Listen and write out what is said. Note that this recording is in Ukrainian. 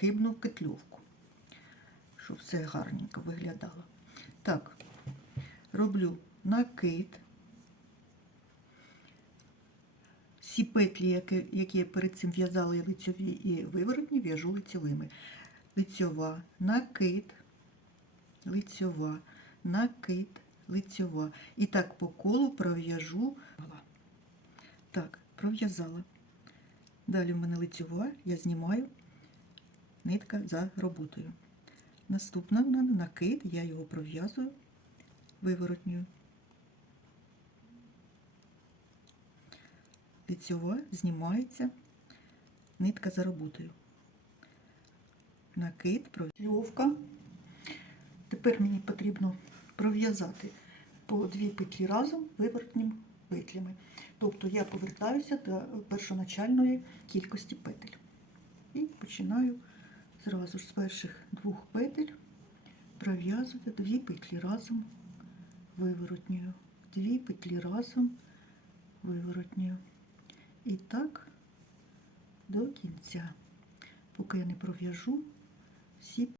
безхибну петлювку, щоб все гарненько виглядало. Так, роблю накид. Всі петлі, які, я перед цим в'язала лицьові і виворотні, в'яжу лицьовими. Лицьова, накид, лицьова, накид, лицьова. І так по колу пров'яжу. Так, пров'язала. Далі в мене лицьова, я знімаю нитка за роботою. Наступна в мене накид, я його пров'язую виворотньою. Лицьова знімається нитка за роботою. Накид, пров'язка. Тепер мені потрібно пров'язати по дві петлі разом виворотніми петлями. Тобто я повертаюся до першоначальної кількості петель. І починаю зразу ж з перших двох петель пров'язую дві петлі разом виворотньою, дві петлі разом виворотньою. І так до кінця, поки я не пров'яжу всі